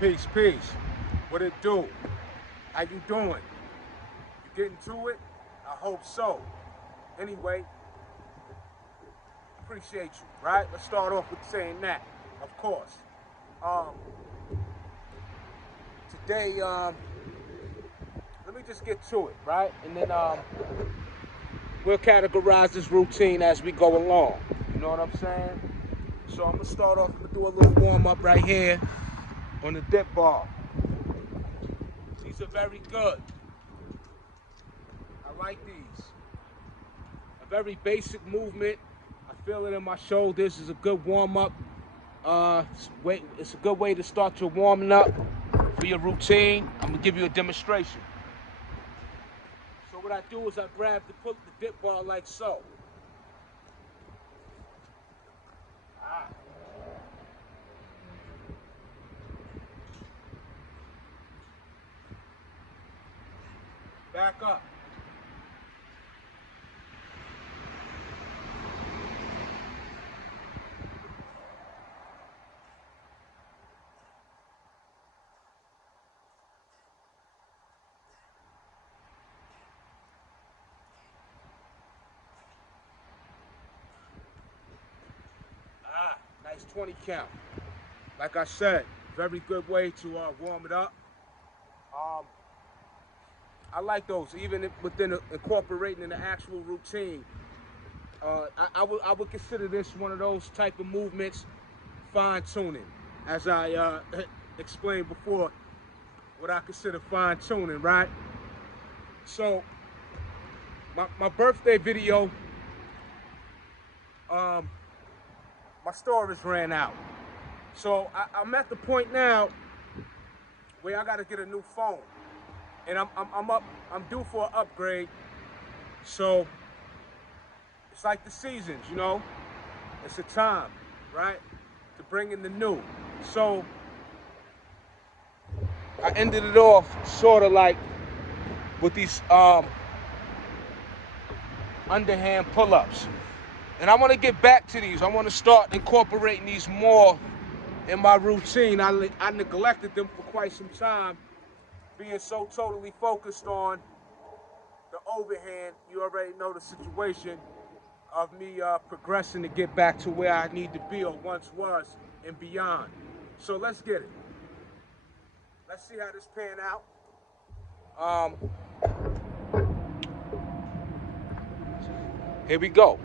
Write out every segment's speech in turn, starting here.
Peace, peace. What it do? How you doing? You getting to it? I hope so. Anyway, appreciate you, right? Let's start off with saying that, of course. Um, today, let me just get to it, right? And then we'll categorize this routine as we go along. You know what I'm saying? So I'm gonna start off, I'm gonna do a little warm up right here on the dip bar. These are very good. I like these. A very basic movement. I feel it in my shoulders. It's a good warm up. It's a good way to start your warming up for your routine. I'm gonna give you a demonstration. So what I do is I grab the dip bar like so. Back up. Nice 20 count. Like I said, very good way to warm it up. Um, I like those, even within incorporating in the actual routine. I would consider this one of those type of movements, fine tuning, as I explained before. What I consider fine tuning, right? So, my birthday video, my storage ran out. So I'm at the point now where I got to get a new phone, and I'm due for an upgrade. So it's like the seasons, you know. It's a time, right, to bring in the new. So I ended it off sort of like with these underhand pull-ups. And I want to get back to these. I want to start incorporating these more in my routine. I neglected them for quite some time, being so totally focused on the overhand. You already know the situation of me progressing to get back to where I need to be or once was and beyond. So let's get it. Let's see how this pan out. Here we go.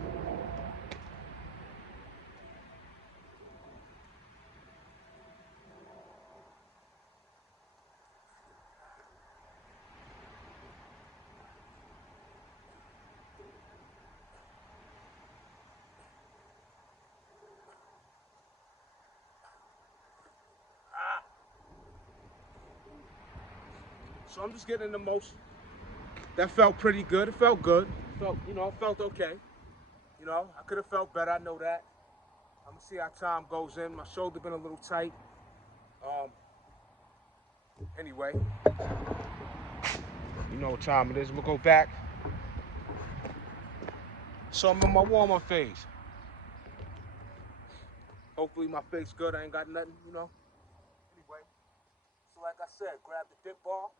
So I'm just getting the motion. That felt pretty good. It felt good. It felt okay. I could have felt better. I know that. I'm gonna see how time goes in. My shoulder been a little tight. Um, anyway, you know what time it is. I'm gonna go back. So I'm in my warm-up phase. Hopefully my face good. I ain't got nothing. Anyway, so like I said, grab the dip ball.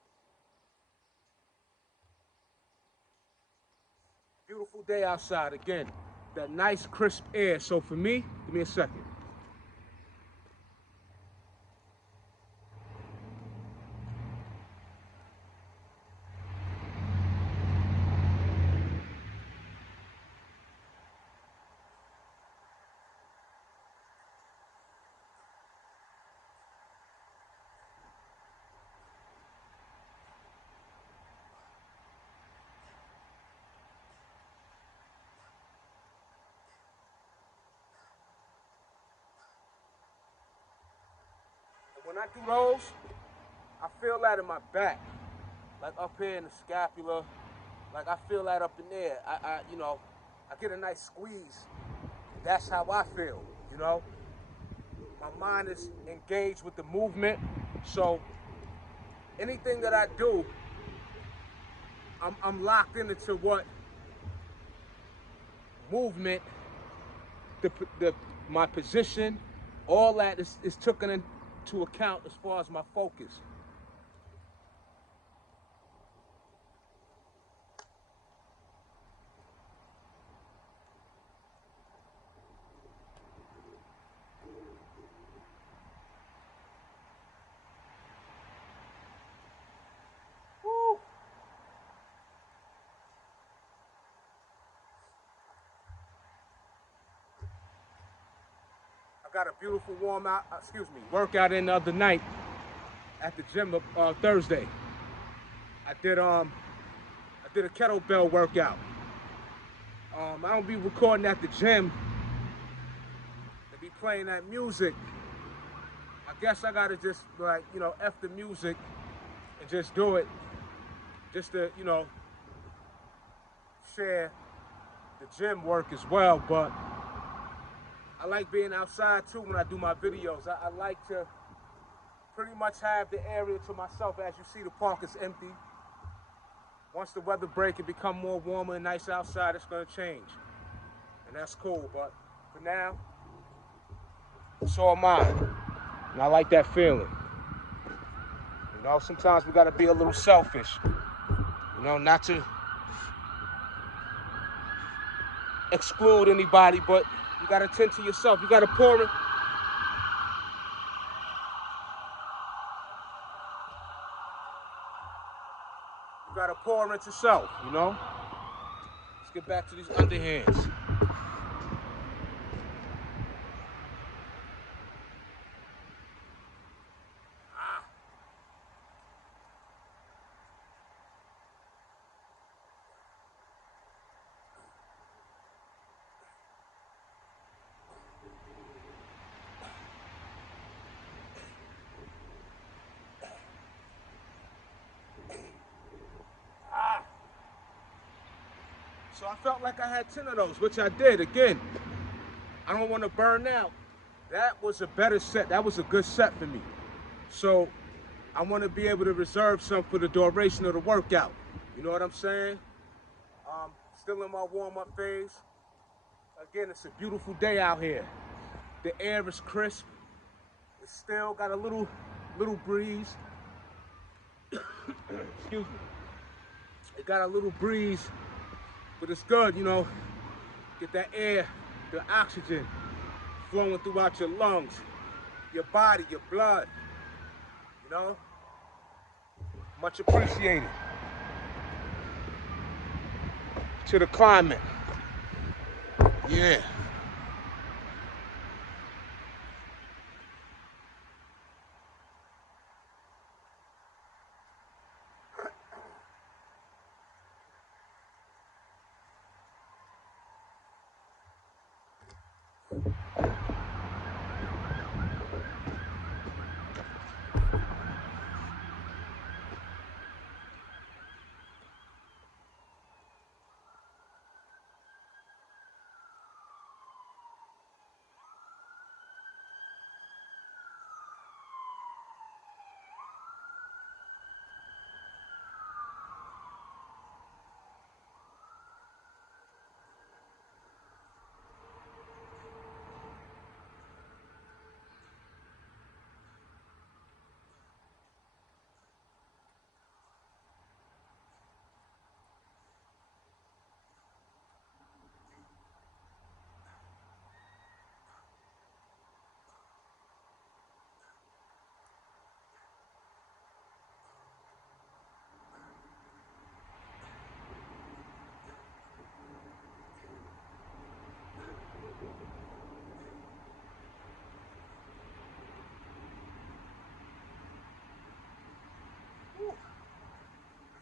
Beautiful day outside again. That nice crisp air. So for me, give me a second. When I do those, I feel that in my back, like up here in the scapula, like I feel that up in there. I get a nice squeeze. That's how I feel. My mind is engaged with the movement, so anything that I do, I'm locked into what movement, the my position, all that is taken to account as far as my focus. Woo. I got a beautiful workout in the other night at the gym Thursday. I did a kettlebell workout. I don't be recording at the gym and be playing that music. I guess I gotta just F the music and just do it. Just to, share the gym work as well. But I like being outside too when I do my videos. I like to pretty much have the area to myself. As you see, the park is empty. Once the weather breaks and become more warmer and nice outside, it's gonna change. And that's cool, but for now, so am I. And I like that feeling. Sometimes we gotta be a little selfish. Not to exclude anybody, but you gotta tend to yourself. You gotta pour it. You gotta pour into self, Let's get back to these underhands. So I felt like I had 10 of those, which I did. Again, I don't want to burn out. That was a better set. That was a good set for me. So I want to be able to reserve some for the duration of the workout. You know what I'm saying? Still in my warm-up phase. Again, it's a beautiful day out here. The air is crisp. It's still got a little breeze. Excuse me. It got a little breeze. But it's good, get that air, the oxygen flowing throughout your lungs, your body, your blood, Much appreciated. To the climate. Yeah.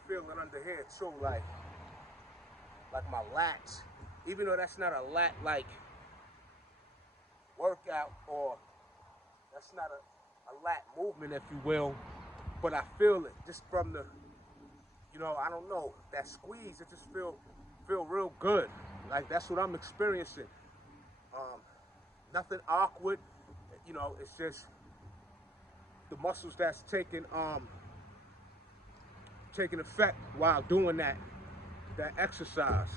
Feeling under here too, like my lats. Even though that's not a lat like workout, or that's not a lat movement, if you will, but I feel it just from the, I don't know, that squeeze. It just feel real good. Like that's what I'm experiencing. Nothing awkward, It's just the muscles that's taking effect while doing that exercise.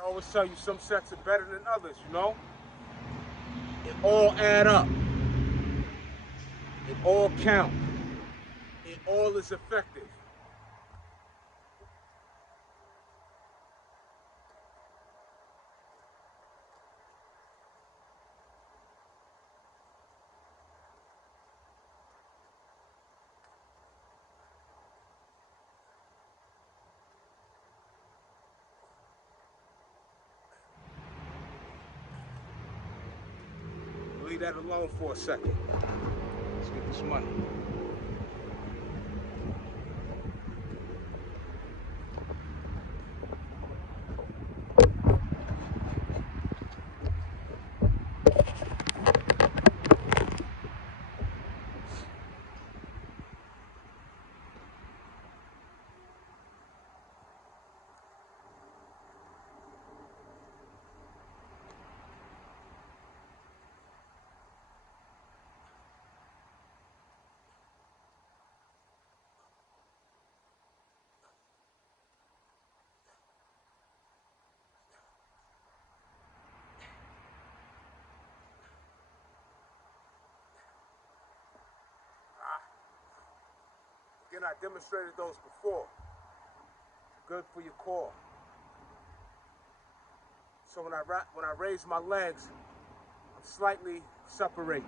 I always tell you some sets are better than others, you know? It all add up. It all count. It all is effective. Leave that alone for a second. Let's get this money. Again, I demonstrated those before. Good for your core. So when I raise my legs, I'm slightly separating.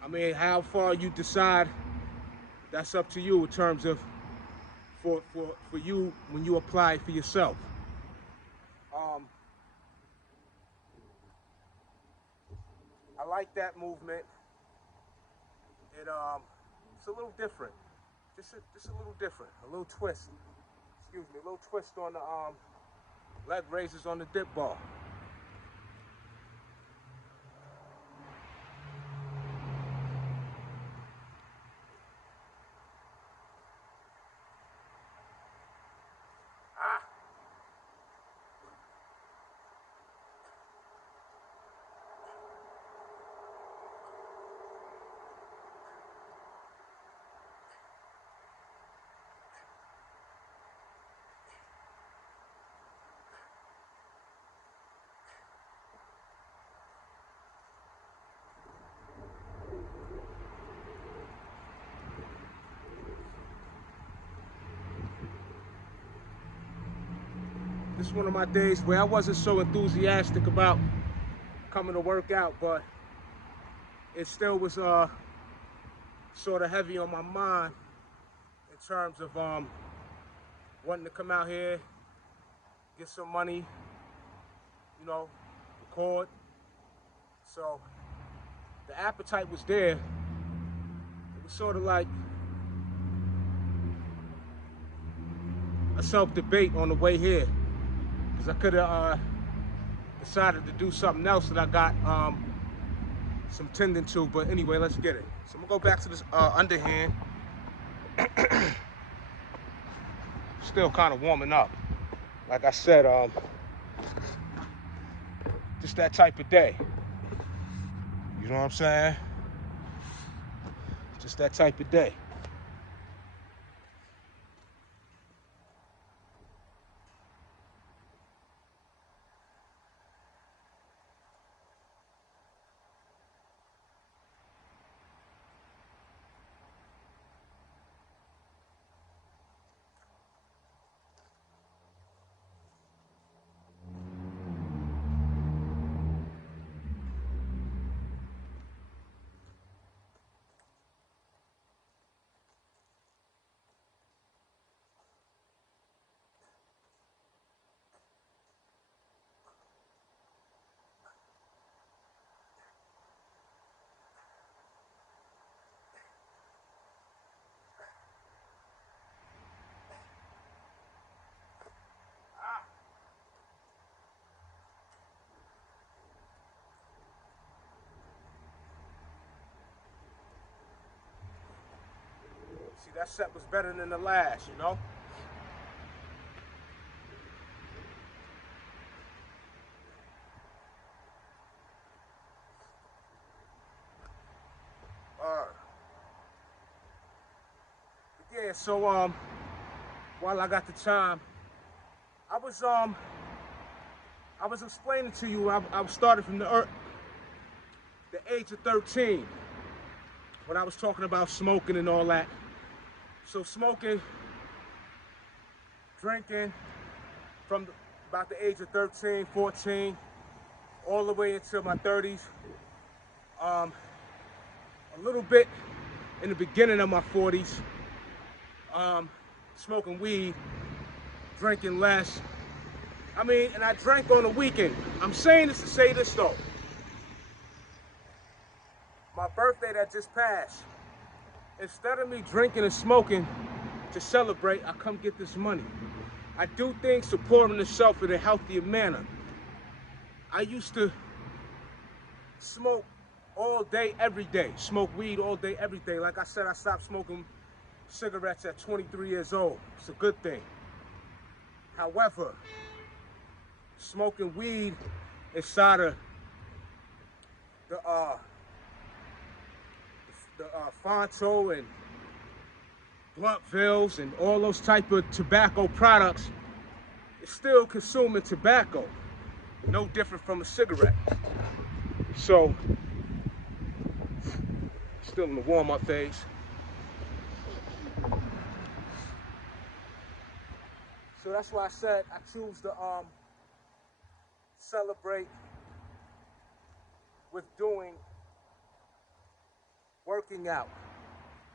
I mean, how far you decide, that's up to you in terms of for you when you apply it for yourself. I like that movement. It's a little different. Just a little different. A little twist. Excuse me. A little twist on the leg raises on the dip bar. This is one of my days where I wasn't so enthusiastic about coming to work out, but it still was sort of heavy on my mind in terms of wanting to come out here, get some money, you know, record. So the appetite was there. It was sort of like a self-debate on the way here, because I could have decided to do something else that I got some tending to. But anyway, let's get it. So I'm gonna go back to this underhand. Still kind of warming up. Like I said, just that type of day. You know what I'm saying? Just that type of day. See, that set was better than the last, you know? Yeah, so while I got the time, I was I was explaining to you, I started from the age of 13 when I was talking about smoking and all that. So smoking, drinking from about the age of 13, 14, all the way into my 30s. A little bit in the beginning of my 40s, smoking weed, drinking less. I mean, and I drank on the weekend. I'm saying this to say this though. My birthday that just passed, instead of me drinking and smoking to celebrate, I come get this money. I do things supporting the self in a healthier manner. I used to smoke all day, every day. Smoke weed all day, every day. Like I said, I stopped smoking cigarettes at 23 years old. It's a good thing. However, smoking weed inside of the Fonto and Bluntville's and all those type of tobacco products is still consuming tobacco. No different from a cigarette. So, still in the warm-up phase. So that's why I said I choose to celebrate with working out,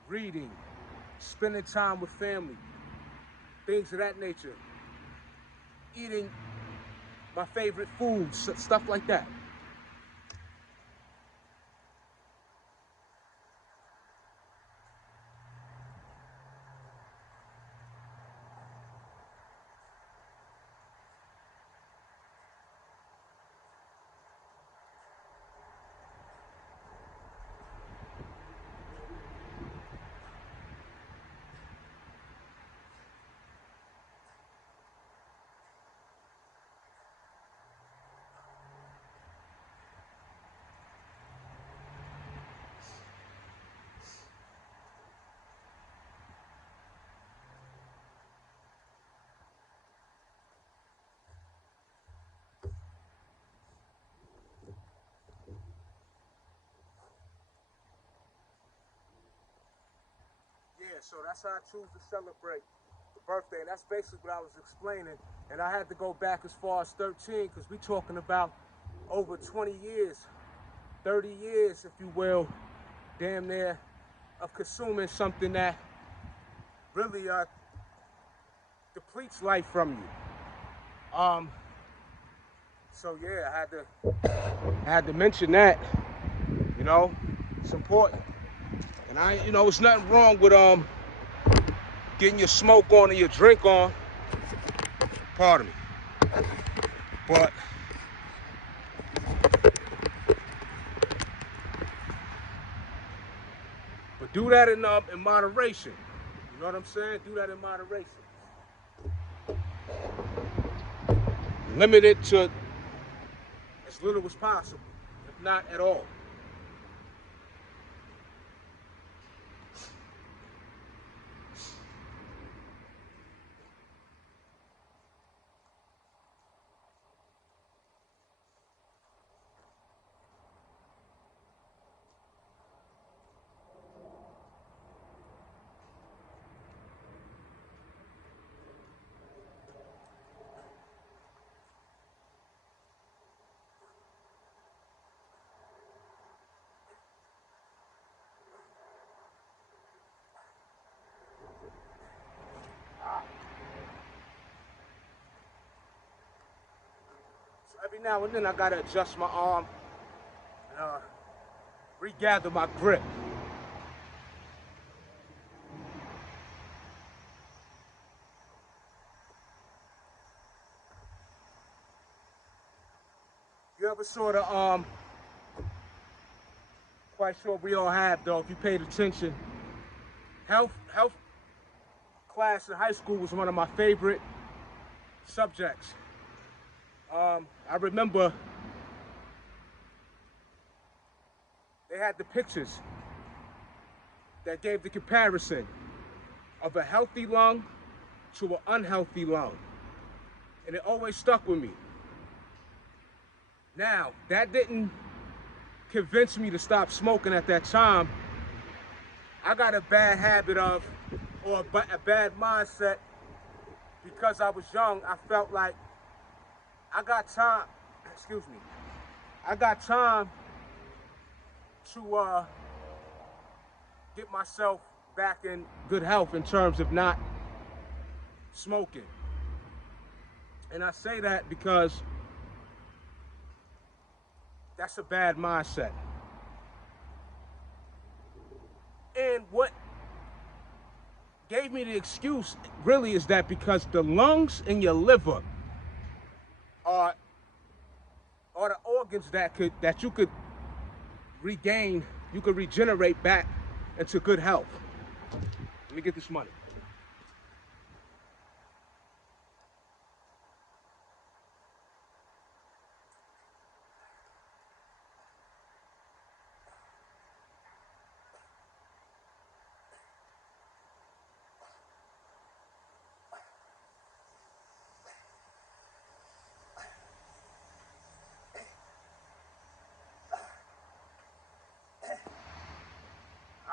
reading, spending time with family, things of that nature, eating my favorite foods, stuff like that. Yeah, so that's how I choose to celebrate the birthday. And that's basically what I was explaining. And I had to go back as far as 13 because we're talking about over 20 years, 30 years, if you will, damn near, of consuming something that really depletes life from you. So yeah, I had to mention that. You know, it's important. And it's nothing wrong with getting your smoke on or your drink on. Pardon me. But do that in moderation. You know what I'm saying? Do that in moderation. Limit it to as little as possible, if not at all. Every now and then I gotta adjust my arm and regather my grip. You ever sort of quite sure we all have though, if you paid attention. Health class in high school was one of my favorite subjects. I remember they had the pictures that gave the comparison of a healthy lung to an unhealthy lung. And it always stuck with me. Now, that didn't convince me to stop smoking at that time. I got a bad habit of, or a bad mindset, because I was young. I felt like I got time, excuse me, I got time to get myself back in good health in terms of not smoking. And I say that because that's a bad mindset. And what gave me the excuse really is that because the lungs and your liver are the organs that you could regain, you could regenerate back into good health. Let me get this money.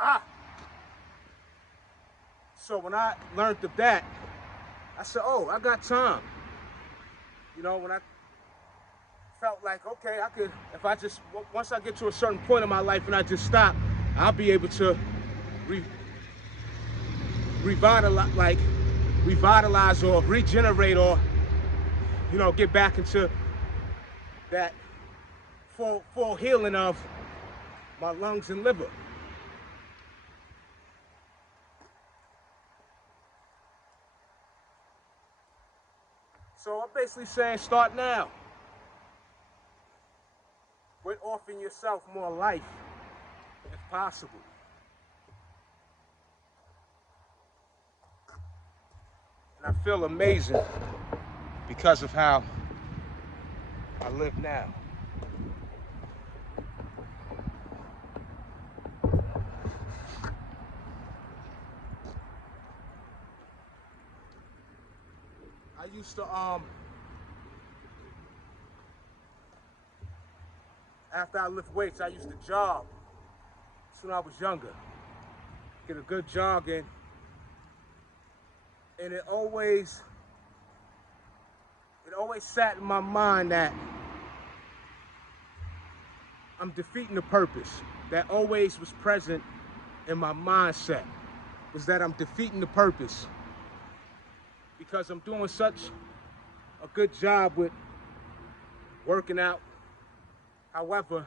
Ah! So when I learned of that, I said, oh, I got time. You know, when I felt like, okay, I could, if I just, once I get to a certain point in my life and I just stop, I'll be able to re revitalize, revitalize or regenerate or, you know, get back into that full healing of my lungs and liver. So I'm basically saying start now. Quit offering yourself more life if possible. And I feel amazing because of how I live now. I used to after I lift weights, I used to jog when I was younger. Get a good jog in. And it always sat in my mind that I'm defeating the purpose. That always was present in my mindset, was that I'm defeating the purpose because I'm doing such a good job with working out. However,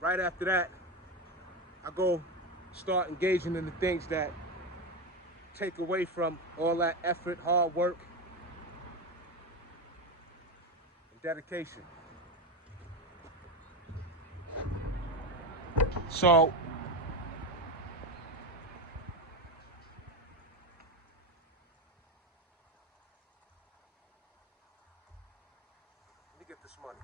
right after that, I go start engaging in the things that take away from all that effort, hard work, and dedication. So, let me get this money.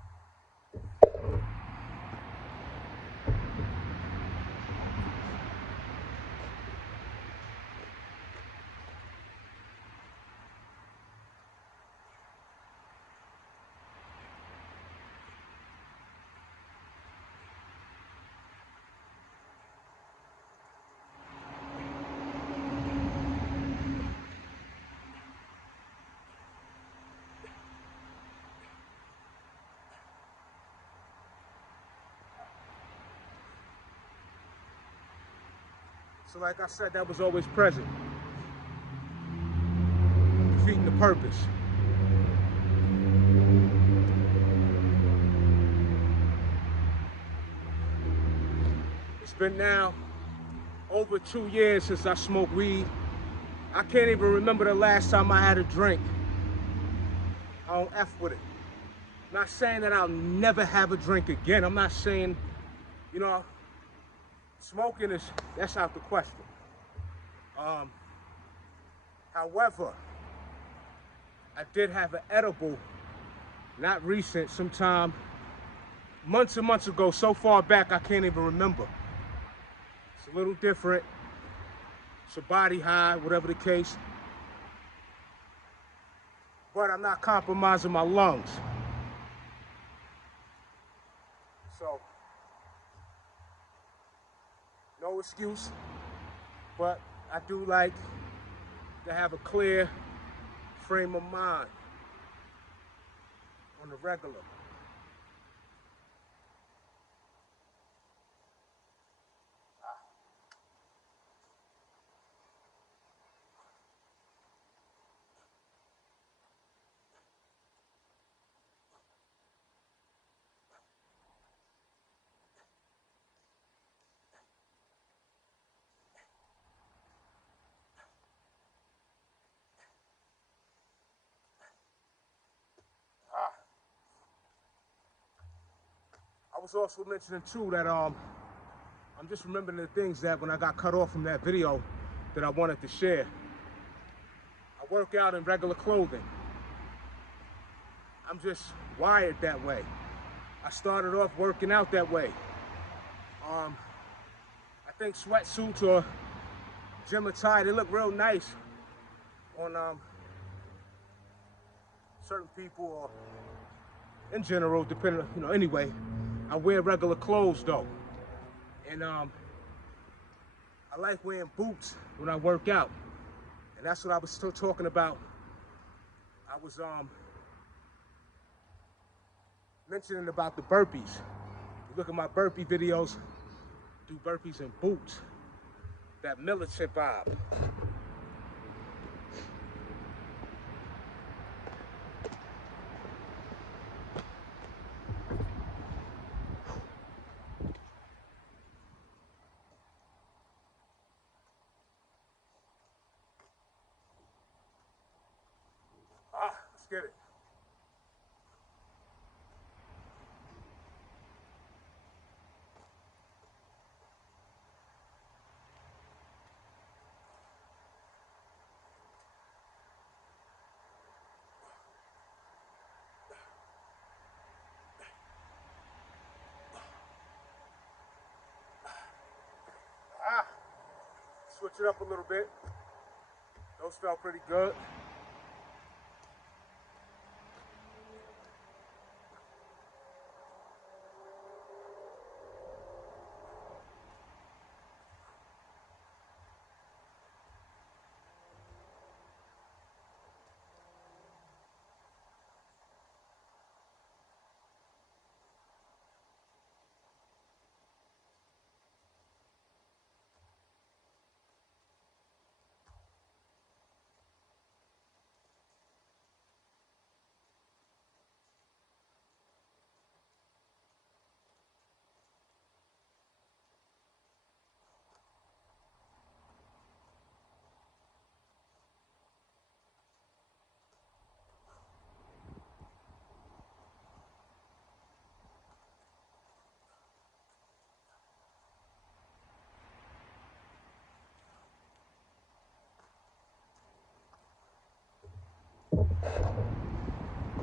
So like I said, that was always present. Defeating the purpose. It's been now over 2 years since I smoked weed. I can't even remember the last time I had a drink. I don't F with it. I'm not saying that I'll never have a drink again. I'm not saying, you know, smoking that's out the question. However, I did have an edible, not recent, sometime months and months ago, so far back I can't even remember. It's a little different. It's a body high, whatever the case. But I'm not compromising my lungs. So, no excuse, but I do like to have a clear frame of mind on the regular. I was also mentioning too that I'm just remembering the things that when I got cut off from that video that I wanted to share. I work out in regular clothing. I'm just wired that way. I started off working out that way. I think sweatsuits or gym attire, they look real nice on certain people or in general, depending, anyway. I wear regular clothes though. And I like wearing boots when I work out. And that's what I was still talking about. I was mentioning about the burpees. You look at my burpee videos, do burpees in boots. That militant vibe. Let's get it. Switch it up a little bit. Those felt pretty good.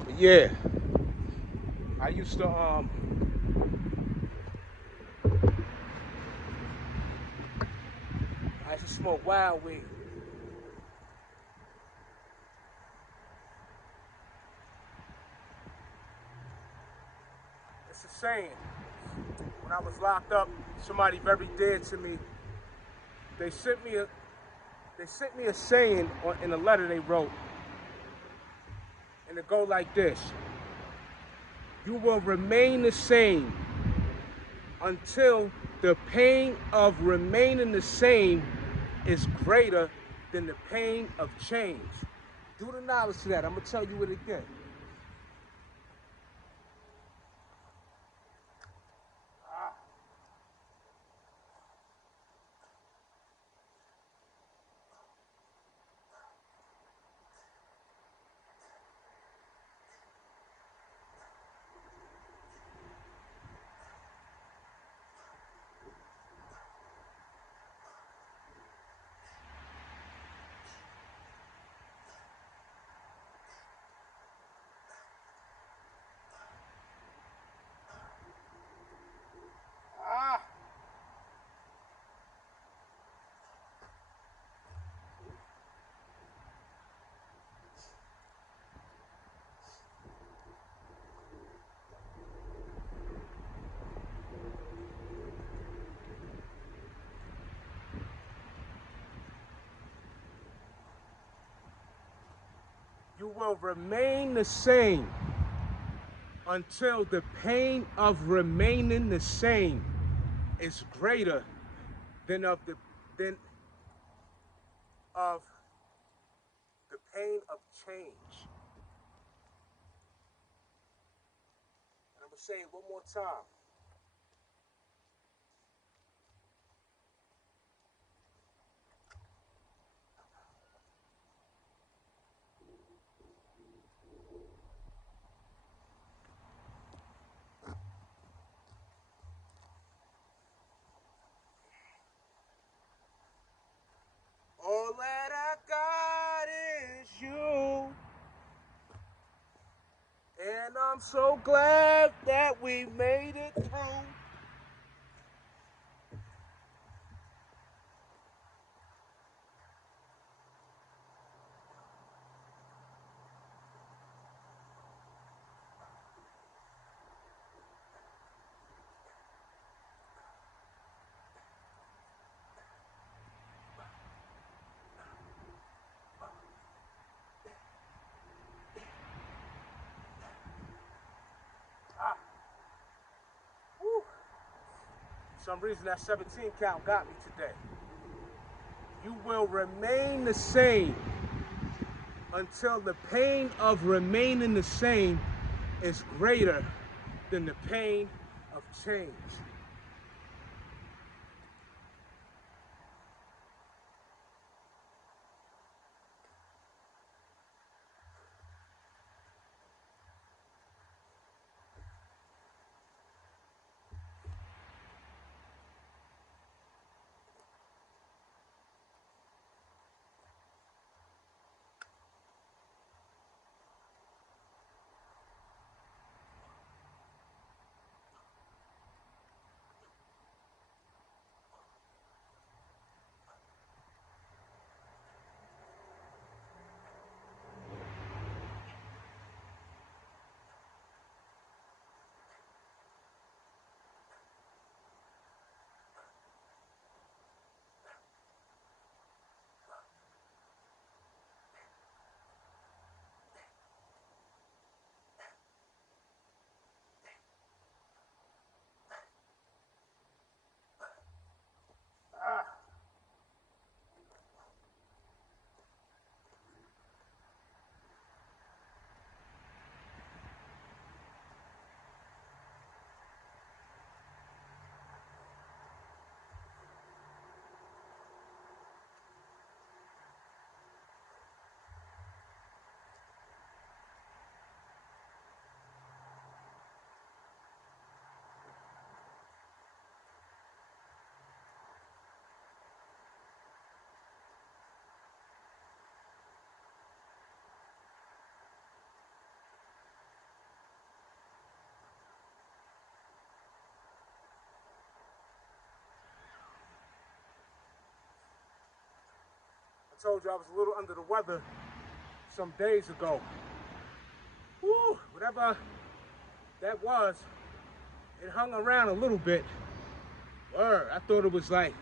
But yeah, I used to smoke wild weed. It's a saying. When I was locked up, somebody very dear to me, they sent me a saying in a letter they wrote, and it go like this: you will remain the same until the pain of remaining the same is greater than the pain of change. Do the knowledge to that. I'm gonna tell you it again. You will remain the same until the pain of remaining the same is greater than of the pain of change. And I'm gonna say it one more time. All that I got is you. And I'm so glad that we made it through. Whew. For some reason that 17 count got me today. You will remain the same until the pain of remaining the same is greater than the pain of change. I told you I was a little under the weather some days ago. Whew, whatever that was, it hung around a little bit. Word, I thought it was like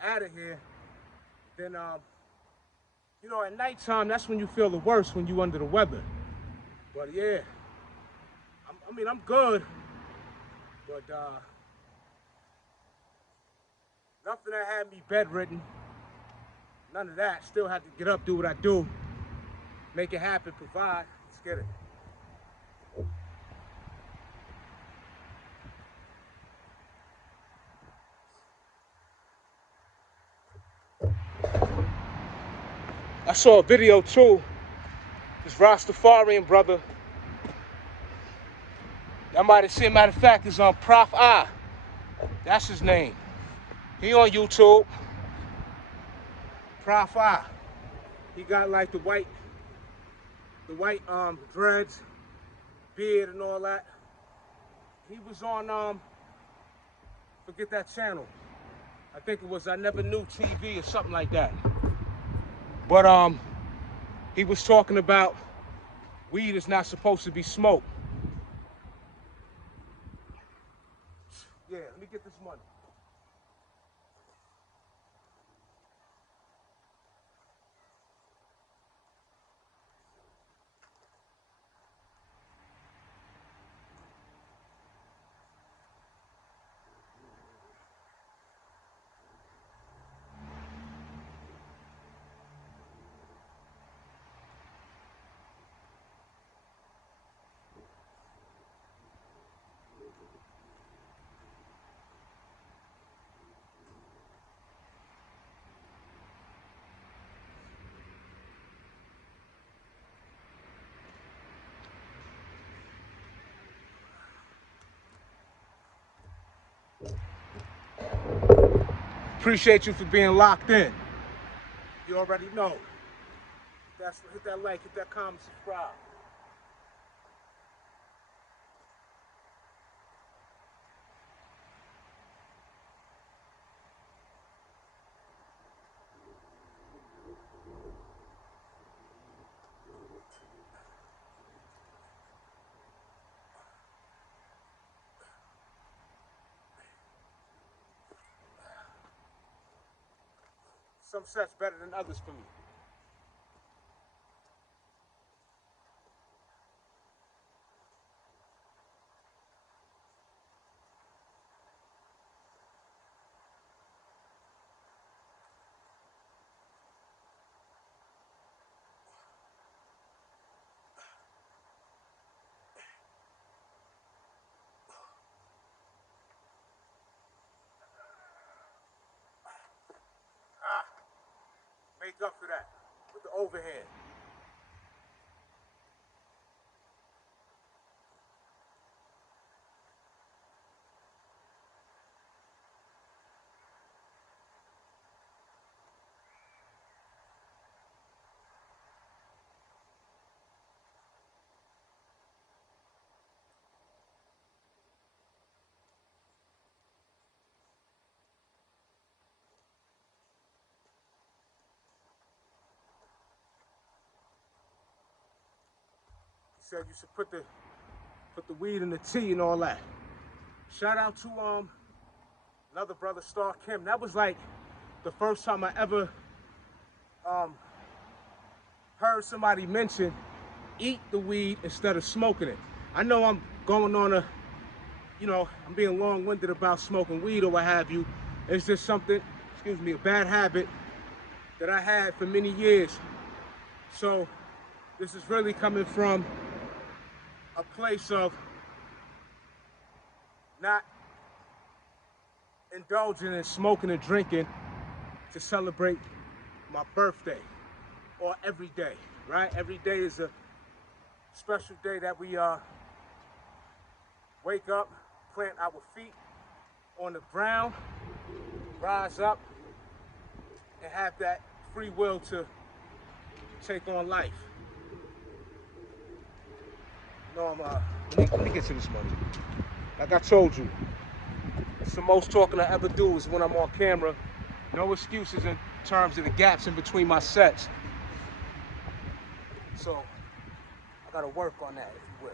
out of here. Then, you know, at nighttime, that's when you feel the worst, when you under the weather. But yeah, I'm good, but nothing that had me bedridden. None of that. Still had to get up, do what I do, make it happen, provide. Let's get it. I saw a video too. This Rastafarian brother. I might have seen, matter of fact, is on Prof I. That's his name. He on YouTube. Prof I. He got like the white dreads, beard and all that. He was on forget that channel. I think it was I Never Knew TV or something like that. But he was talking about weed is not supposed to be smoked. Yeah, let me get this money. appreciate you for being locked in. You already know. Hit that like, hit that comment, subscribe. Some sets better than others for me. Make up for that with the overhand. He said you should put the weed in the tea and all that. Shout out to another brother, Star Kim. That was like the first time I ever heard somebody mention eat the weed instead of smoking it. I know I'm going on I'm being long-winded about smoking weed or what have you. It's just something, excuse me, a bad habit that I had for many years. So this is really coming from a place of not indulging in smoking and drinking to celebrate my birthday or every day, right? Every day is a special day that we wake up, plant our feet on the ground, rise up, and have that free will to take on life. No, let me get to this money. Like I told you, it's the most talking I ever do is when I'm on camera. No excuses in terms of the gaps in between my sets. So I gotta work on that, if you will.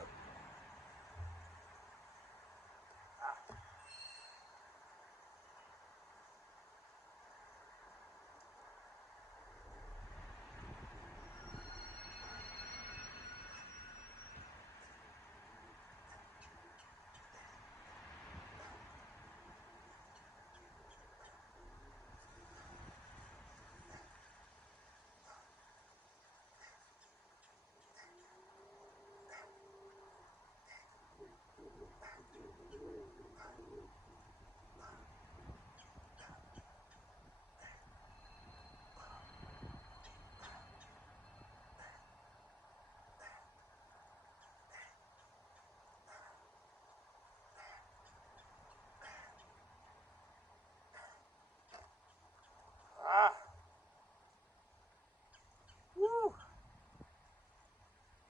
Woo.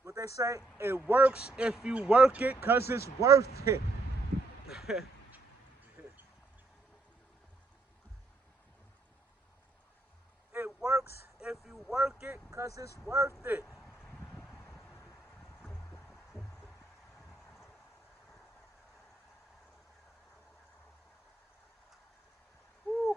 What they say, it works if you work it, cause it's worth it. It works if you work it, cause it's worth it. Woo.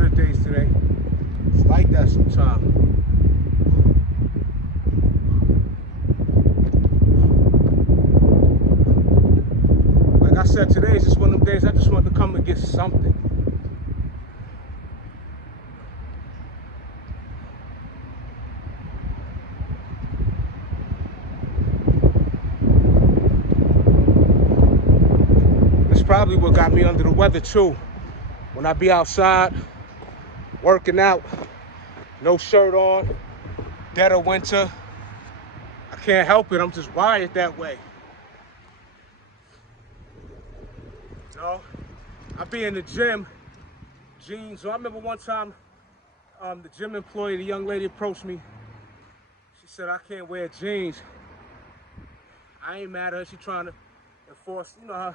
better days today. It's like that sometimes. Like I said, today is just one of them days I just want to come and get something. It's probably what got me under the weather too. When I be outside, working out, no shirt on, dead of winter, I can't help it. I'm just wired that way. You know, I be in the gym, jeans. So I remember one time, the gym employee, the young lady approached me. She said, I can't wear jeans. I ain't mad at her. She trying to enforce, you know,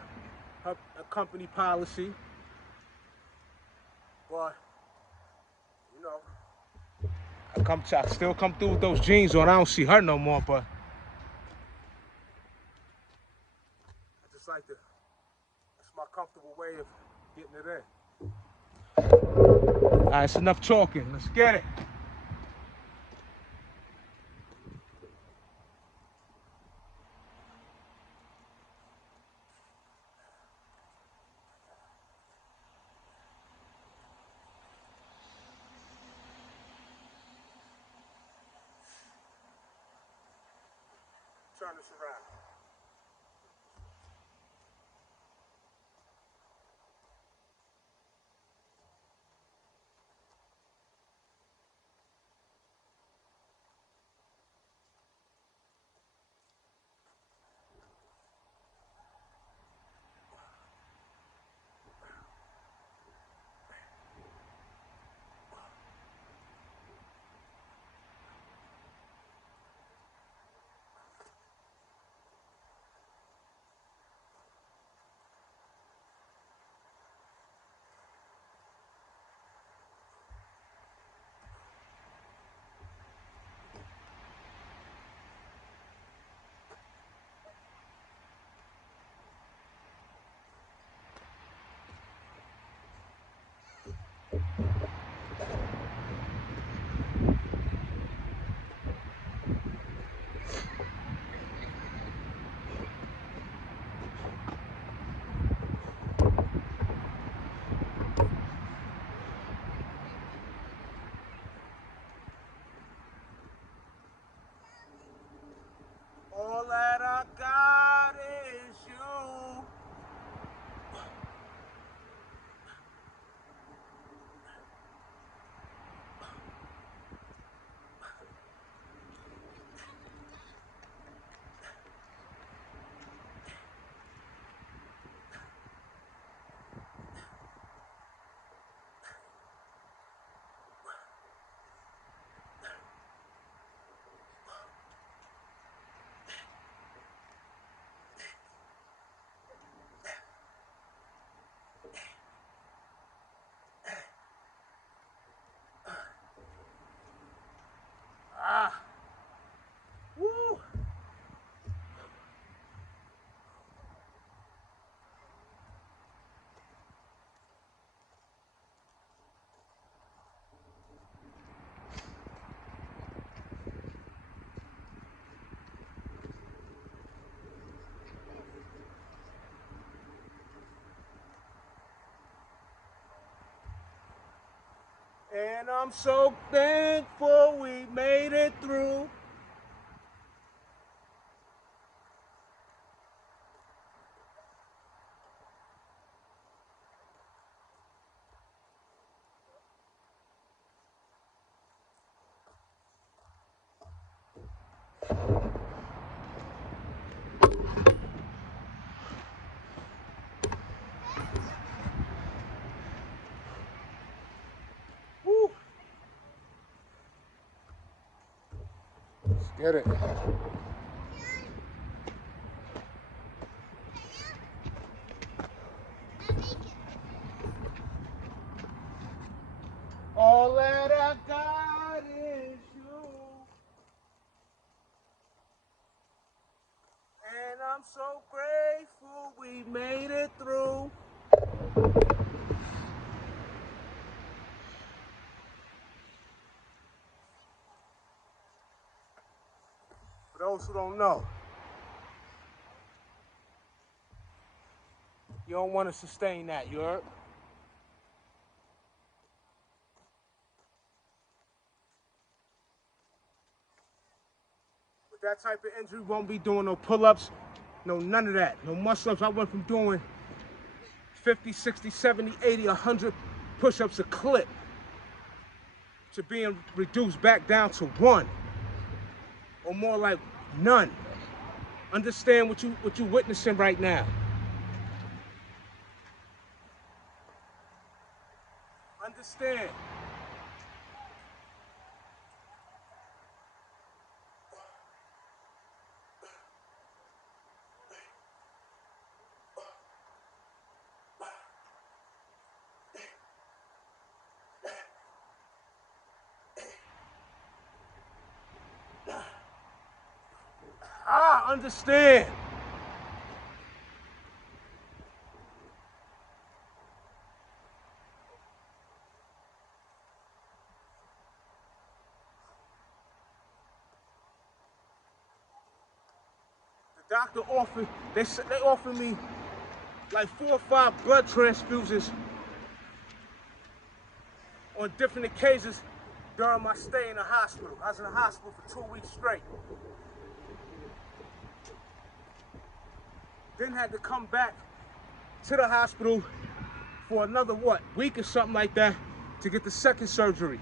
her company policy. But, you know, I still come through with those jeans on. I don't see her no more, but I just like to, that's my comfortable way of getting it in. All right, it's enough talking. Let's get it. Turn this around. All that I got is you. Ah, woo. And I'm so thankful we made it through. Woo. Let's get it. All that I got is you. And I'm so grateful we made it through. those who don't know, you don't want to sustain that, you heard? With that type of injury, won't be doing no pull-ups, no none of that, no muscle-ups. I went from doing 50, 60, 70, 80, 100 push-ups a clip to being reduced back down to 1, or more like none. Understand what you're witnessing right now. Understand. Understand. The doctor offered, they offered me like 4 or 5 blood transfusions on different occasions during my stay in the hospital. I was in the hospital for 2 weeks straight. Then had to come back to the hospital for another, week or something like that to get the second surgery.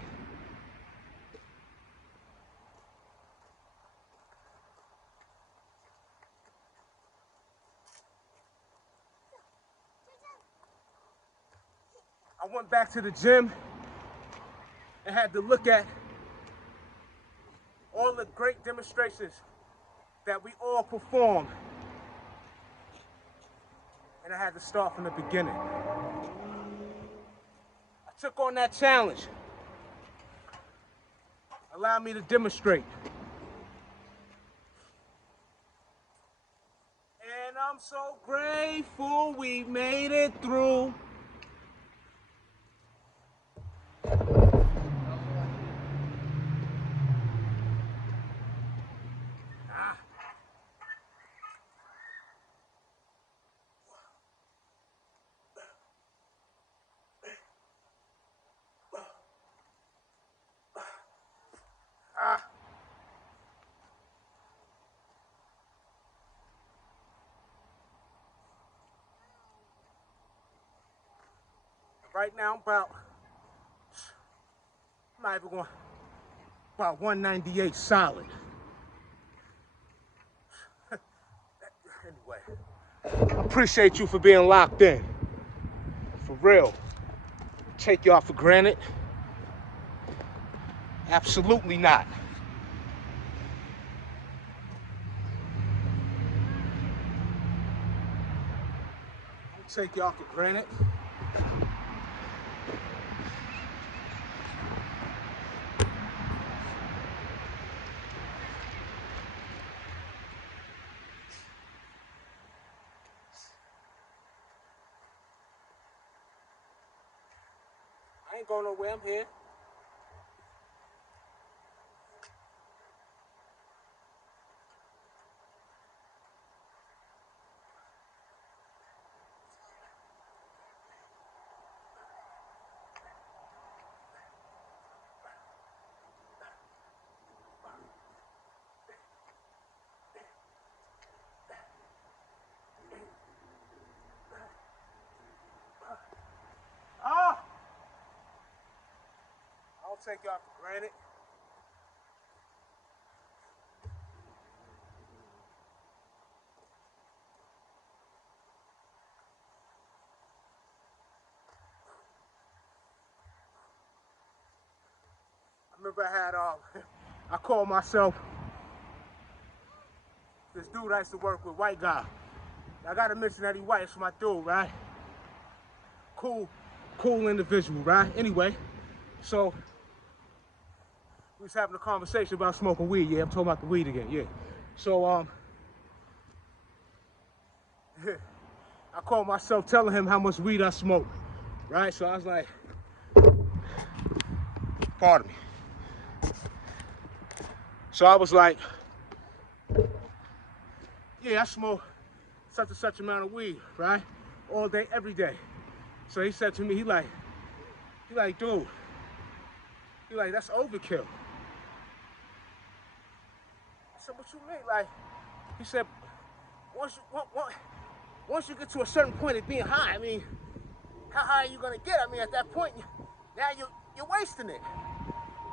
I went back to the gym and had to look at all the great demonstrations that we all perform. And I had to start from the beginning. I took on that challenge. Allow me to demonstrate. And I'm so grateful we made it through. Right now, I'm not even going, about 198 solid. Anyway, I appreciate you for being locked in. For real. Take y'all for granted? Absolutely not. Don't take y'all for granted. I ain't going nowhere, I'm here. I don't take y'all for granted. I remember I had, I called myself, this dude I used to work with, white guy. I gotta mention that he white, it's my dude, right? Cool individual, right? Anyway, so we was having a conversation about smoking weed. Yeah, I'm talking about the weed again, yeah. So, I called myself telling him how much weed I smoke, right? So I was like, pardon me. So I was like, Yeah, I smoke such and such amount of weed, right? All day, every day. So he said to me, dude, that's overkill. I said, what you mean? Like, he said, once you get to a certain point of being high, I mean, how high are you gonna get? I mean, at that point, now you're wasting it.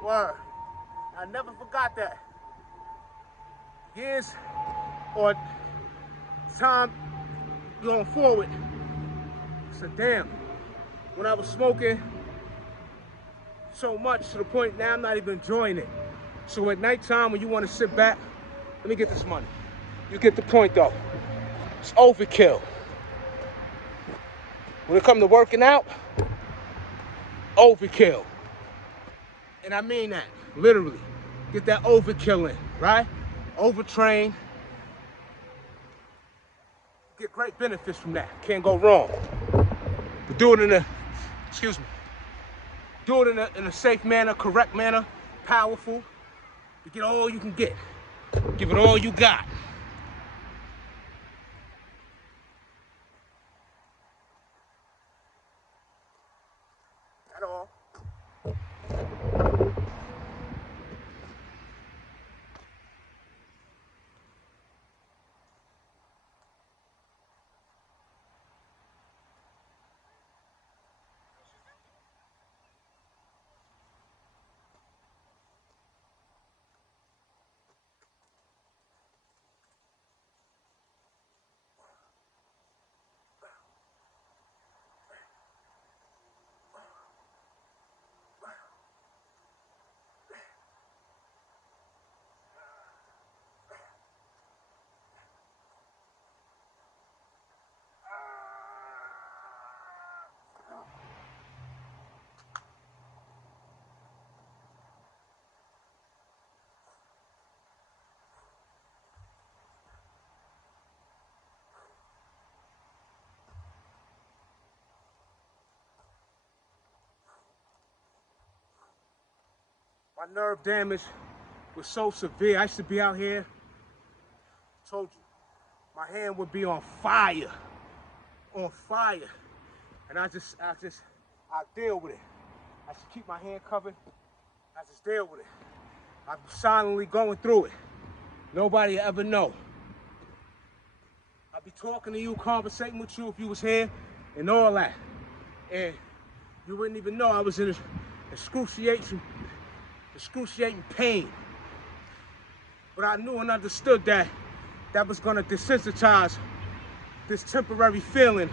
Word. I never forgot that. Years or time going forward. I said, damn, when I was smoking so much to the point now I'm not even enjoying it. So at nighttime when you want to sit back, let me get this money. You get the point though. It's overkill. When it comes to working out, overkill. And I mean that, literally. Get that overkill in, right? Overtrain. Get great benefits from that. Can't go wrong. But do it in a, do it in a safe manner, correct manner, powerful. You get all you can get. Give it all you got. At all. My nerve damage was so severe. I used to be out here. I told you, my hand would be on fire. On fire. And I deal with it. I just keep my hand covered. I just deal with it. I'm silently going through it. Nobody ever know. I'd be talking to you, conversating with you if you was here, and all that. And you wouldn't even know I was in excruciating pain. But I knew and understood that was gonna desensitize this temporary feeling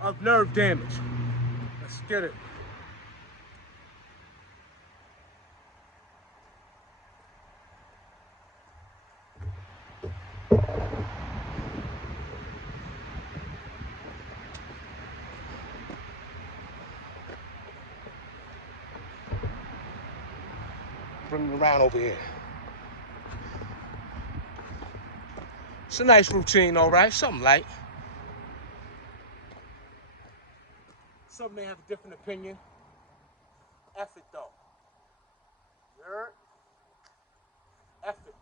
of nerve damage. Let's get it. Bring it around over here. It's a nice routine, all right? Something light. Some may have a different opinion. F it though. You heard? F it.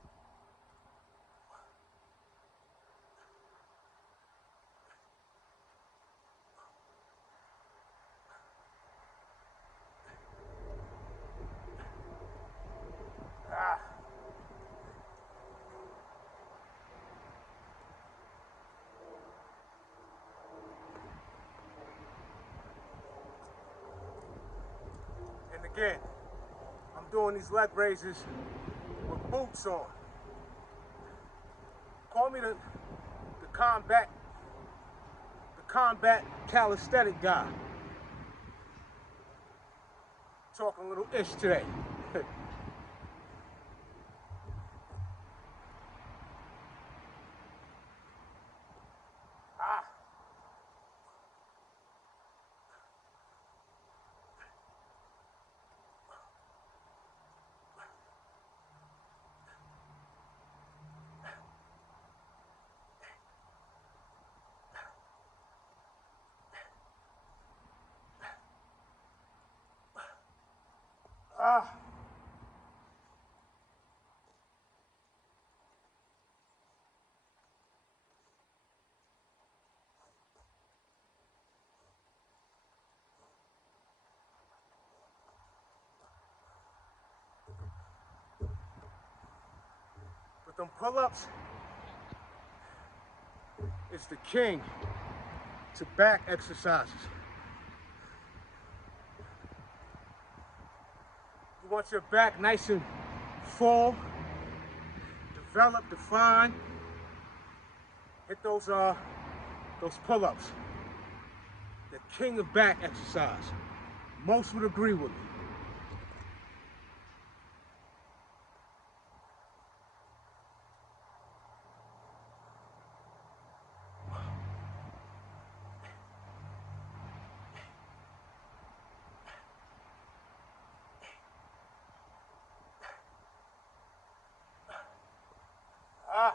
Ah. And again, I'm doing these leg raises with boots on. Call me the combat calisthenic guy. Talking a little ish today. Ah. Ah. them pull-ups is the king to back exercises. You want your back nice and full, developed, defined. Hit those pull-ups. The king of back exercise. Most would agree with me. Ah.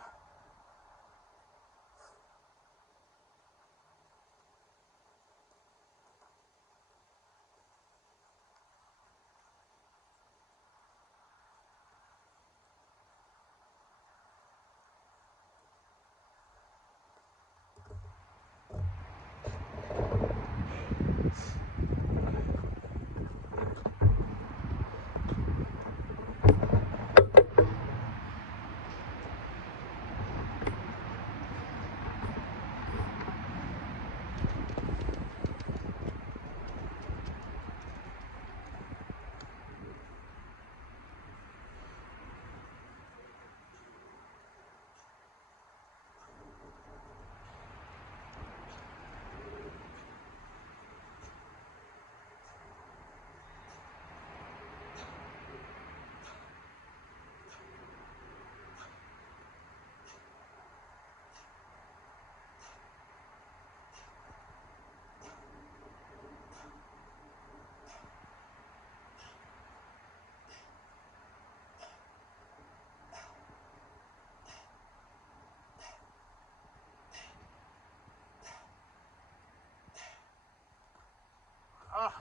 Ah.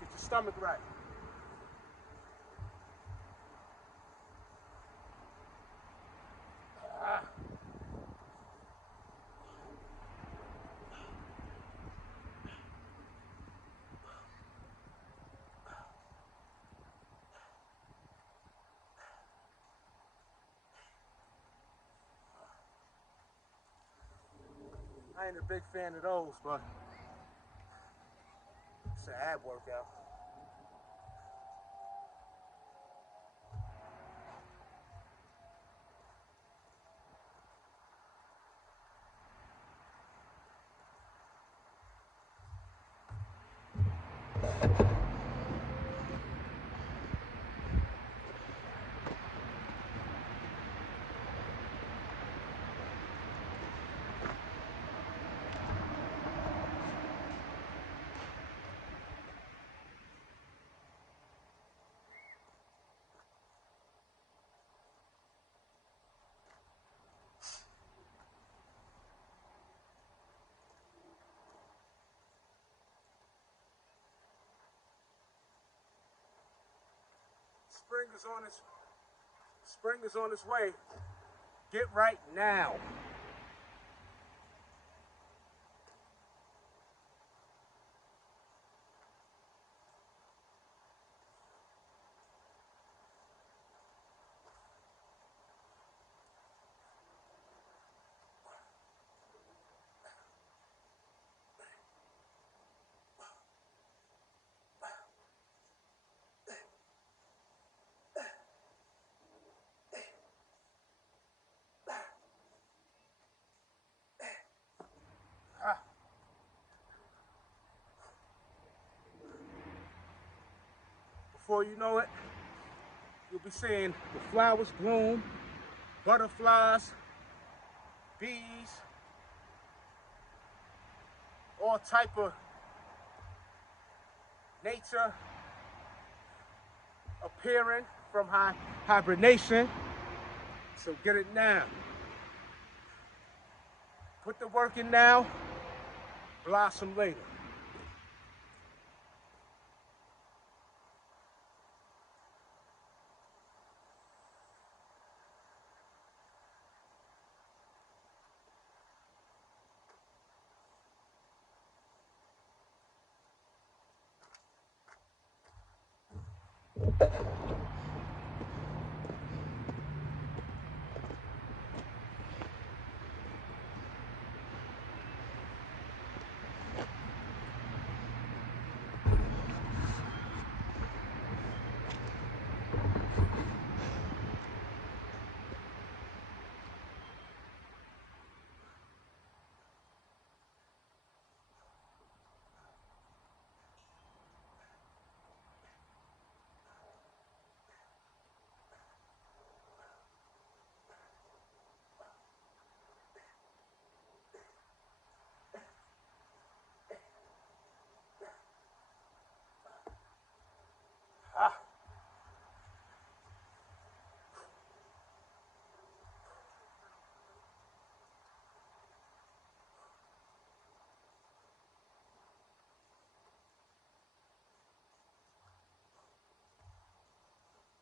Get your stomach right. Ah. I ain't a big fan of those, but it's an ab workout. Spring is on its way. Get right now. Ah. Before you know it, you'll be seeing the flowers bloom, butterflies, bees, all type of nature appearing from hibernation. So get it now. Put the work in now, blossom later.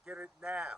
Get it now.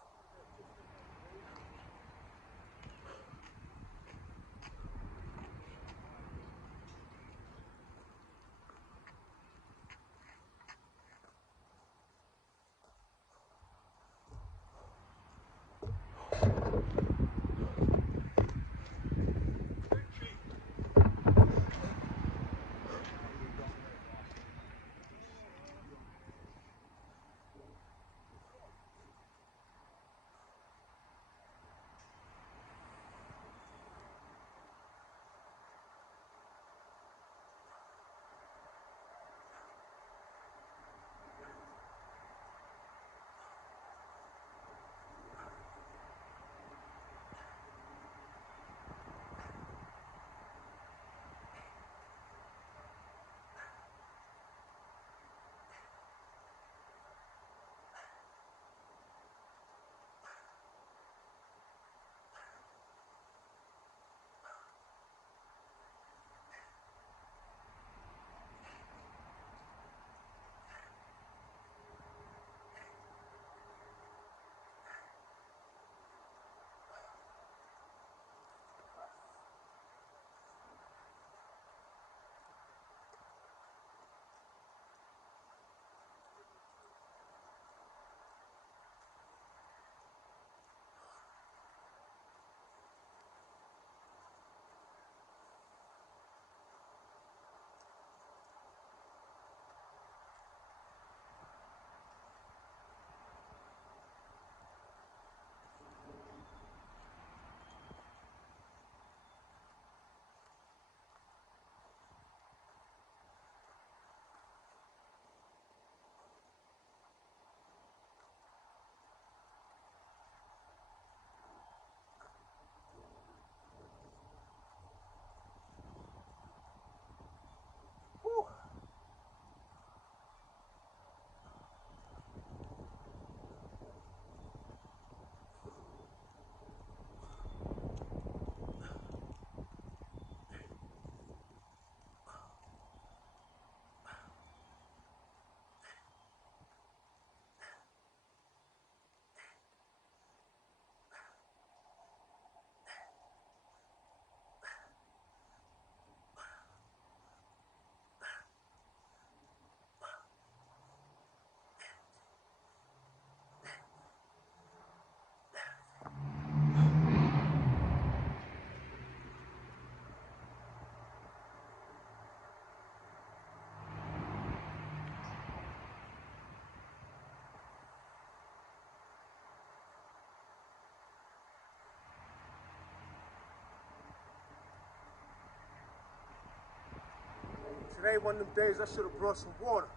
Today, one of them days, I should have brought some water.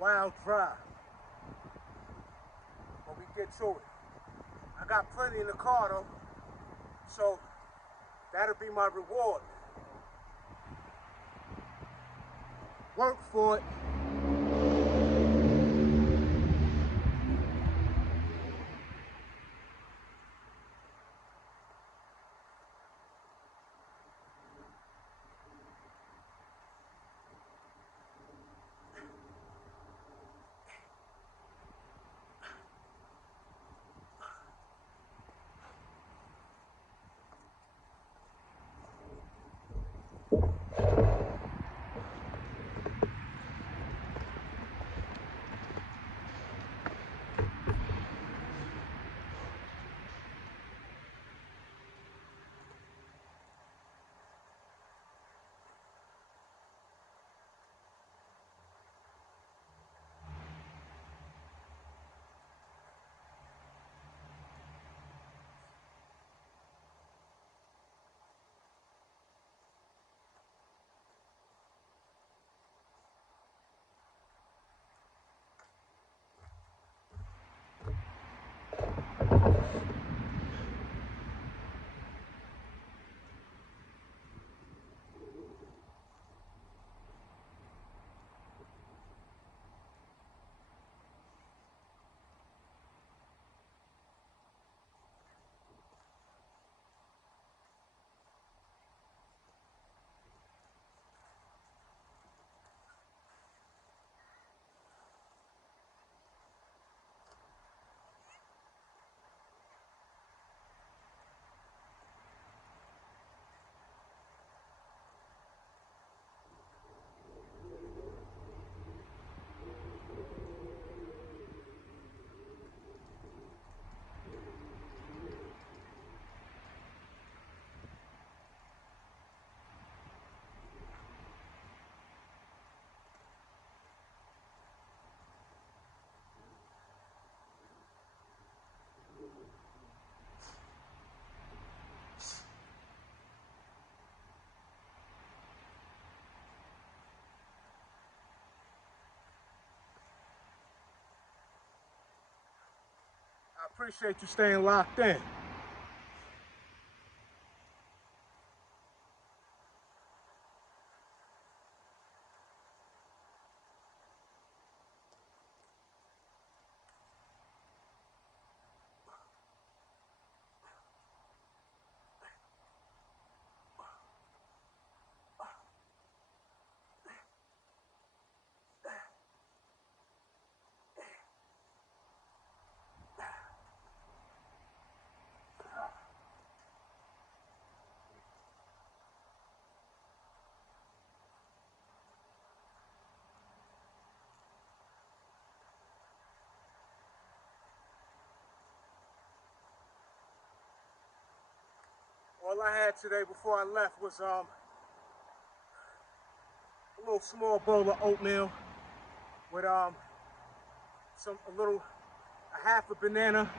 Wild dry. But we get to it. I got plenty in the car though, so that'll be my reward. Work for it. Appreciate you staying locked in. All I had today before I left was a little small bowl of oatmeal with a half a banana,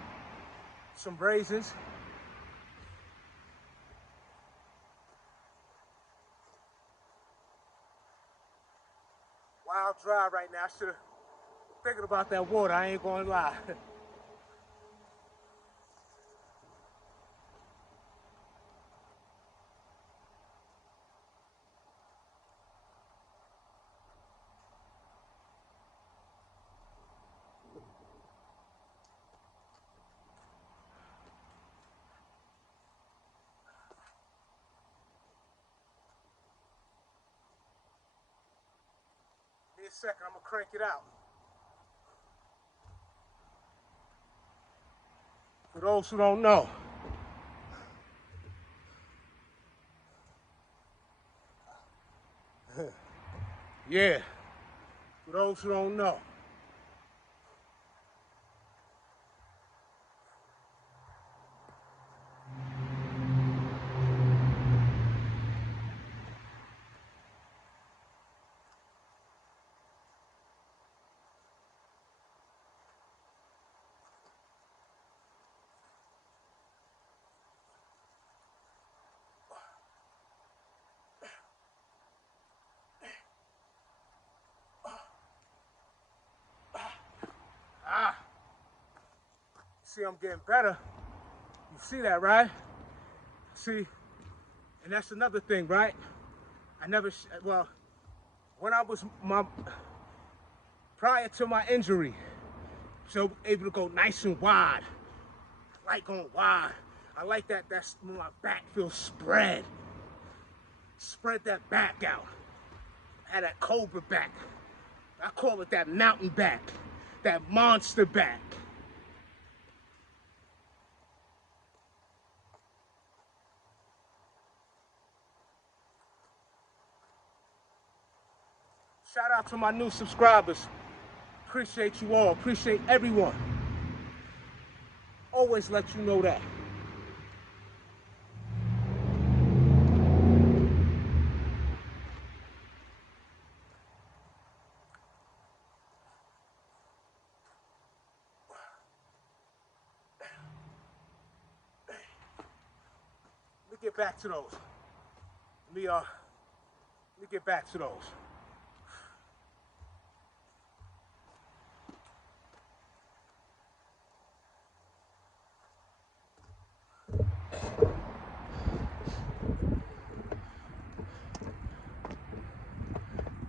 some raisins. Wild dry right now. I should have figured about that water, I ain't gonna lie. Give me a second, I'm gonna crank it out. For those who don't know, yeah, for those who don't know. See, I'm getting better. You see that, right? See, and that's another thing, right? Well, when I was prior to my injury, so able to go nice and wide. I like going wide. I like that's when my back feels spread. Spread that back out. I had that cobra back. I call it that mountain back. That monster back. Shout out to my new subscribers. Appreciate you all. Appreciate everyone. Always let you know that. Let me get back to those. Let me get back to those.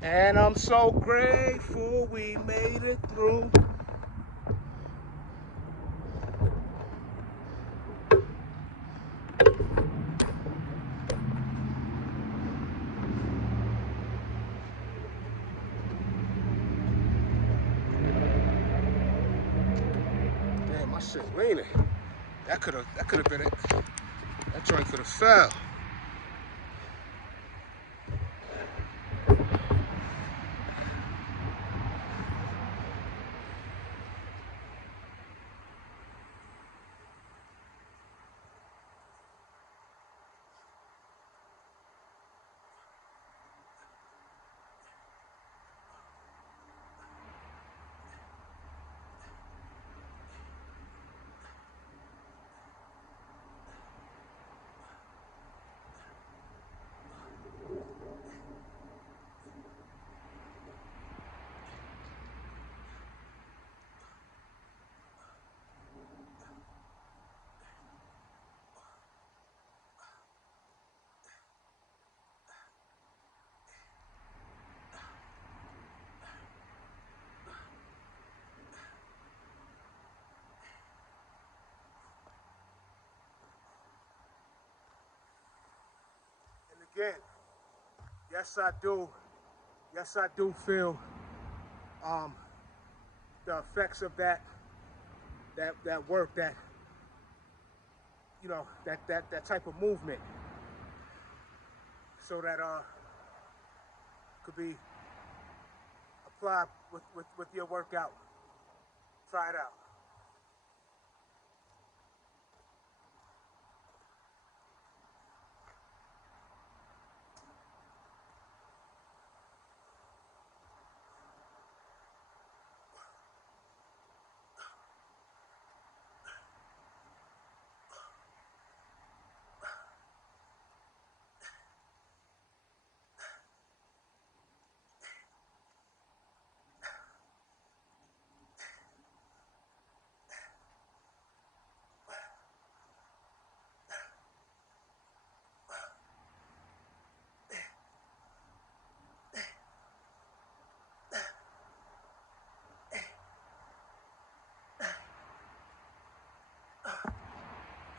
And I'm so grateful we made it through. Damn, my shit's leaning. That could have been it. That joint could have fell. again, yes, I do. Yes, I do feel the effects of that work, that that type of movement, so that could be applied with your workout. Try it out.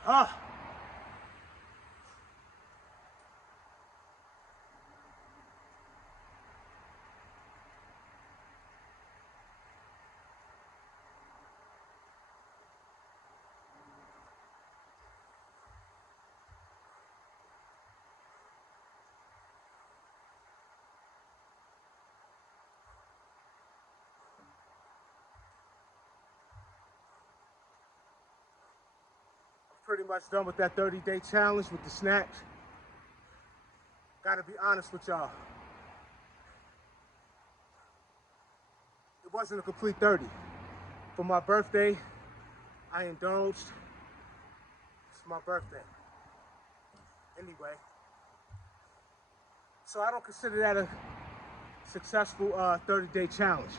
Huh. Pretty much done with that 30-day challenge with the snatch. Gotta be honest with y'all. It wasn't a complete 30. For my birthday, I indulged. It's my birthday. Anyway. So I don't consider that a successful 30-day challenge.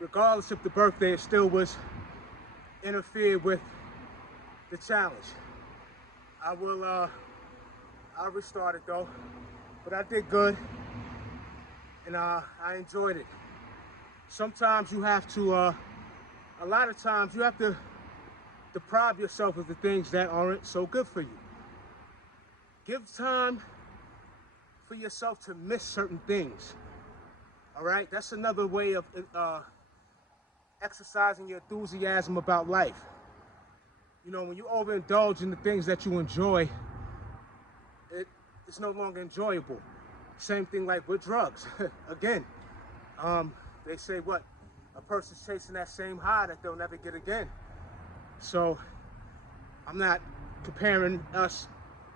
Regardless if the birthday, it still was interfered with the challenge. I'll restart it though. But I did good, and I enjoyed it. Sometimes you have to, a lot of times you have to deprive yourself of the things that aren't so good for you. Give time for yourself to miss certain things. All right, that's another way of exercising your enthusiasm about life. You know, when you overindulge in the things that you enjoy, it's no longer enjoyable. Same thing like with drugs. Again, they say what? A person's chasing that same high that they'll never get again. So I'm not comparing us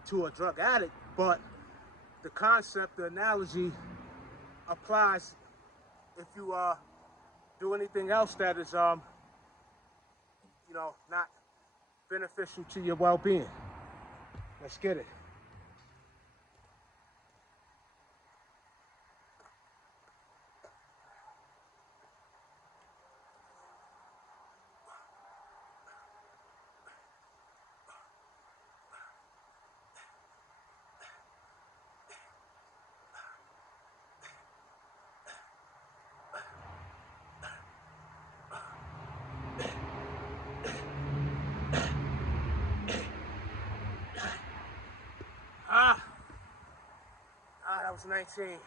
to a drug addict, but the concept, the analogy applies if you do anything else that is, not beneficial to your well-being. Let's get it. That was 19.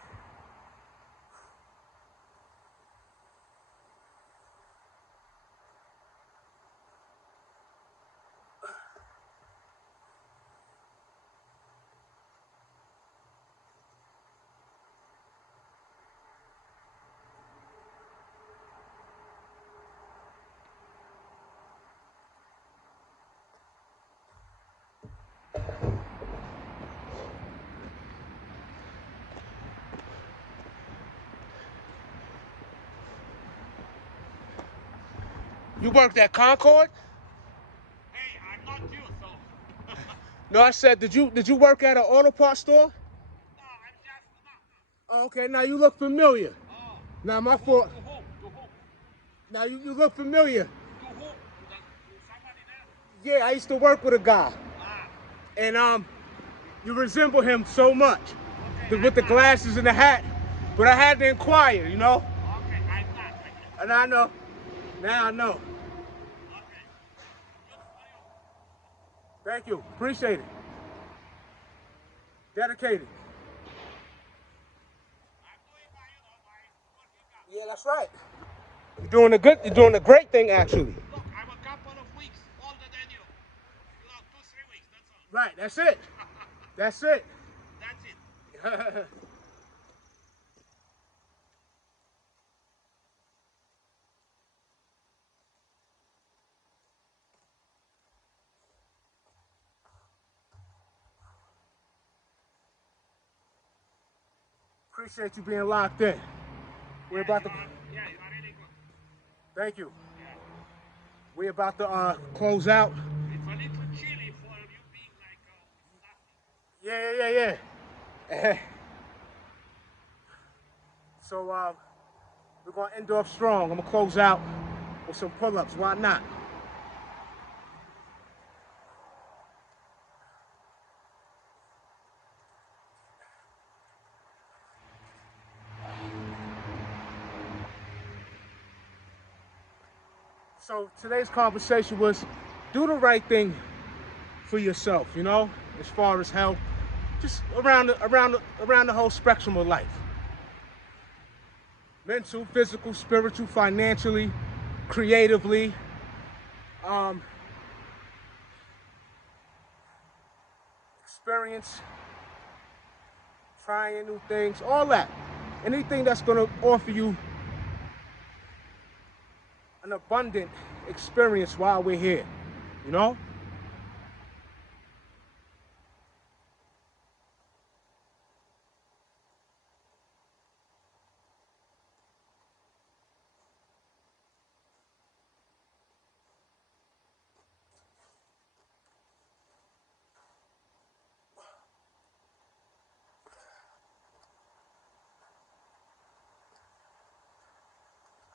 You worked at Concord? Hey, I'm not you, so. No, I said, did you work at an auto parts store? No, I'm just not. Oh, okay, now you look familiar. Oh. Now my fault. To whom? Now you look familiar. To whom? To somebody Yeah, there? I used to work with a guy. Ah. And you resemble him so much. Okay, With the glasses and the hat. But I had to inquire, you know? Okay, I'm not. And I know. Now I know. Okay. Good for you. Thank you. Appreciate it. Dedicated. that's right. You're doing a great thing actually. Look, I'm a couple of weeks older than you. You know, 2, 3 weeks, that's all. Right, that's it. That's it. That's it. Appreciate you being locked in. We're about to. Yeah, you are really good. Thank you. Yeah. We're about to close out. It's a little chilly for you being like nothing. Yeah. So we're gonna end off strong. I'm gonna close out with some pull-ups. Why not? So today's conversation was do the right thing for yourself, you know, as far as health, just around the whole spectrum of life. Mental, physical, spiritual, financially, creatively, experience, trying new things, all that. Anything that's gonna offer you an abundant experience while we're here, you know?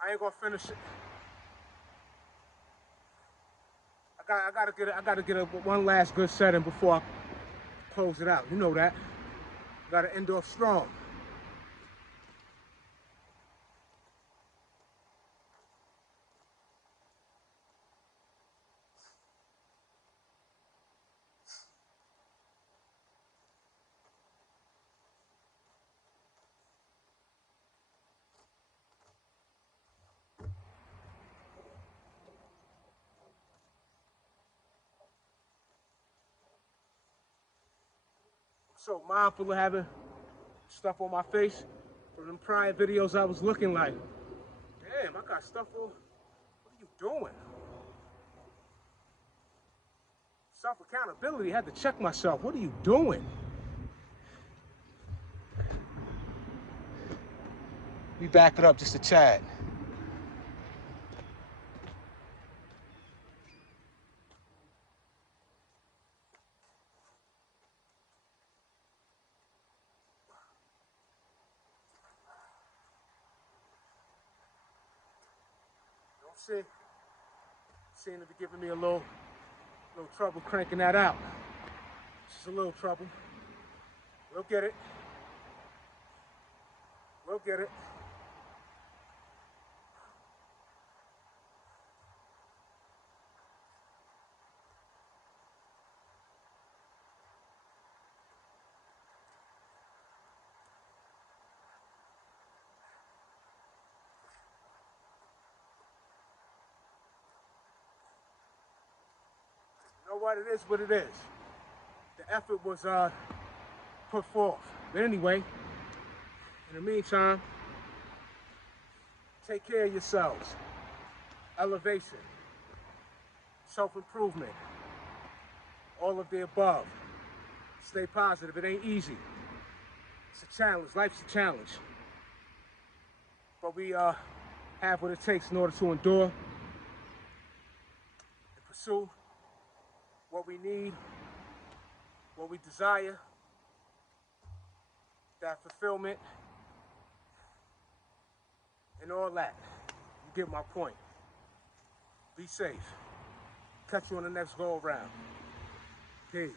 I ain't gonna finish it. I gotta get one last good setting before I close it out. You know that. Gotta end off strong. So mindful of having stuff on my face. From them prior videos, I was looking like, damn, I got stuff on. What are you doing? Self accountability. I had to check myself. What are you doing? We back it up just a tad. Don't see. Seem to be giving me a little trouble cranking that out. Just a little trouble. We'll get it. We'll get it. You know what? It is what it is. The effort was put forth. But anyway, in the meantime, take care of yourselves. Elevation, self-improvement, all of the above. Stay positive. It ain't easy. It's a challenge. Life's a challenge. But we have what it takes in order to endure and pursue what we need, what we desire, that fulfillment, and all that. You get my point. Be safe. Catch you on the next go around. Peace.